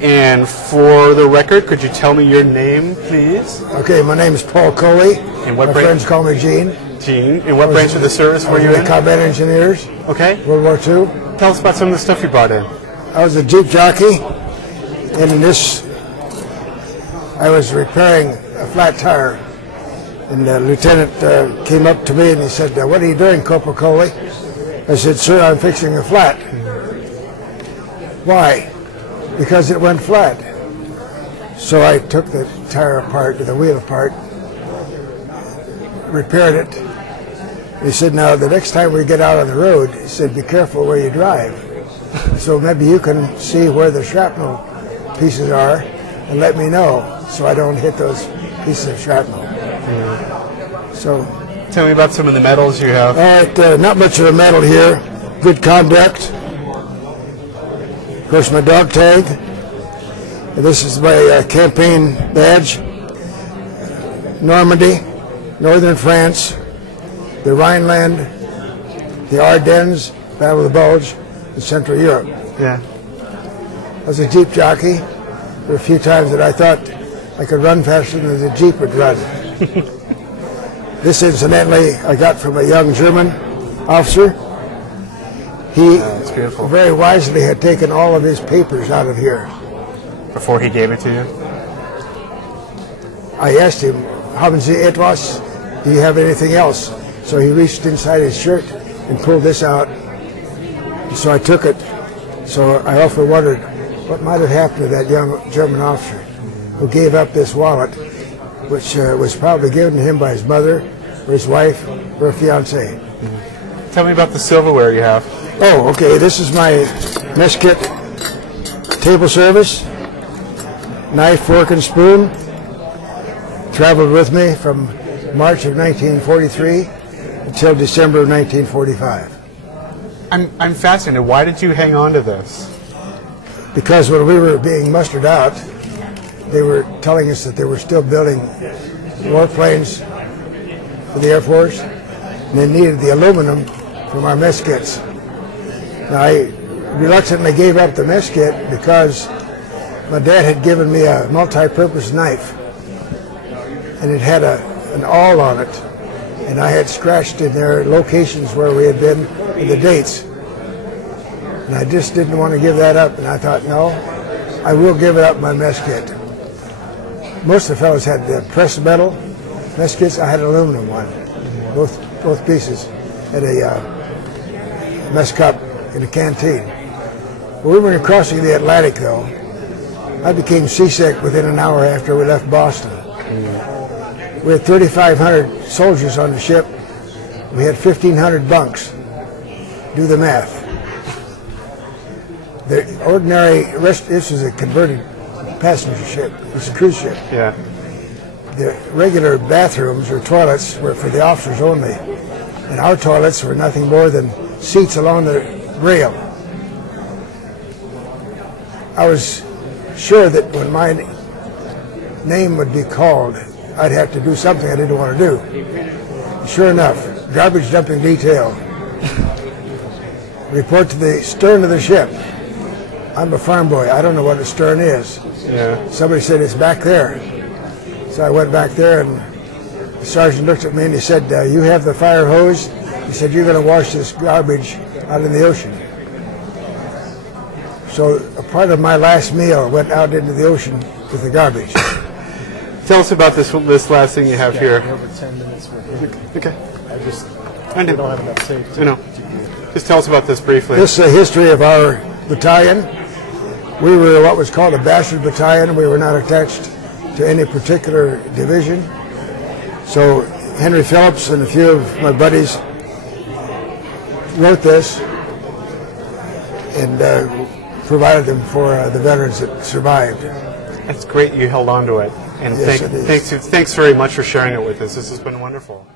And for the record, could you tell me your name, please? Okay, my name is Paul Kohli. And what my branch? friends call me Gene. Gene. And what branch of the service were you in? Combat engineers. Okay. World War II. Tell us about some of the stuff you brought in. I was a Jeep Jockey, and in this, I was repairing a flat tire. And the lieutenant came up to me and he said, "What are you doing, Corporal Kohli?" I said, "Sir, I'm fixing a flat." "Why?" "Because it went flat." So I took the tire apart, the wheel apart, repaired it. He said, "Now the next time we get out on the road," he said, "be careful where you drive. So maybe you can see where the shrapnel pieces are and let me know so I don't hit those pieces of shrapnel." So, tell me about some of the medals you have. All right, not much of a medal here. Good conduct. Of course, my dog tag. And this is my campaign badge. Normandy, northern France, the Rhineland, the Ardennes, Battle of the Bulge, and Central Europe. Yeah. I was a Jeep jockey. There were a few times that I thought I could run faster than the Jeep would run. This, incidentally, I got from a young German officer. He very wisely had taken all of his papers out of here. Before he gave it to you? I asked him, "Haben Sie etwas? Do you have anything else?" So he reached inside his shirt and pulled this out. So I took it. So I often wondered what might have happened to that young German officer who gave up this wallet, which was probably given to him by his mother, or his wife, or a fiancée. Tell me about the silverware you have. Oh, okay. This is my mess kit table service. Knife, fork, and spoon. Traveled with me from March of 1943 until December of 1945. I'm fascinated. Why did you hang on to this? Because when we were being mustered out, they were telling us that they were still building warplanes for the Air Force, and they needed the aluminum from our mess kits. Now, I reluctantly gave up the mess kit because my dad had given me a multi-purpose knife, and it had an awl on it, and I had scratched in there locations where we had been and the dates. And I just didn't want to give that up, and I thought, no, I will give it up, my mess kit. Most of the fellows had the pressed metal mess kits. I had an aluminum one, both pieces, at a mess cup in a canteen. When we were crossing the Atlantic, though, I became seasick within an hour after we left Boston. We had 3,500 soldiers on the ship. We had 1,500 bunks. Do the math. The ordinary this was a converted passenger ship. It was a cruise ship. Yeah. The regular bathrooms or toilets were for the officers only, and our toilets were nothing more than seats along the rail. I was sure that when my name would be called, I'd have to do something I didn't want to do. Sure enough, garbage dumping detail. Report to the stern of the ship. I'm a farm boy. I don't know what a stern is. Yeah. Somebody said it's back there. So I went back there, and the sergeant looked at me and he said, "You have the fire hose?" He said, "You're going to wash this garbage out in the ocean." So a part of my last meal went out into the ocean with the garbage. Tell us about this last thing you have here. Over 10 minutes with Okay. I don't have enough safety. I know. Just tell us about this briefly. This is the history of our battalion. We were what was called a bastard battalion. We were not attached to any particular division. So Henry Phillips and a few of my buddies wrote this and provided them for the veterans that survived. It's great you held on to it. And Yes, thanks very much for sharing it with us. This has been wonderful.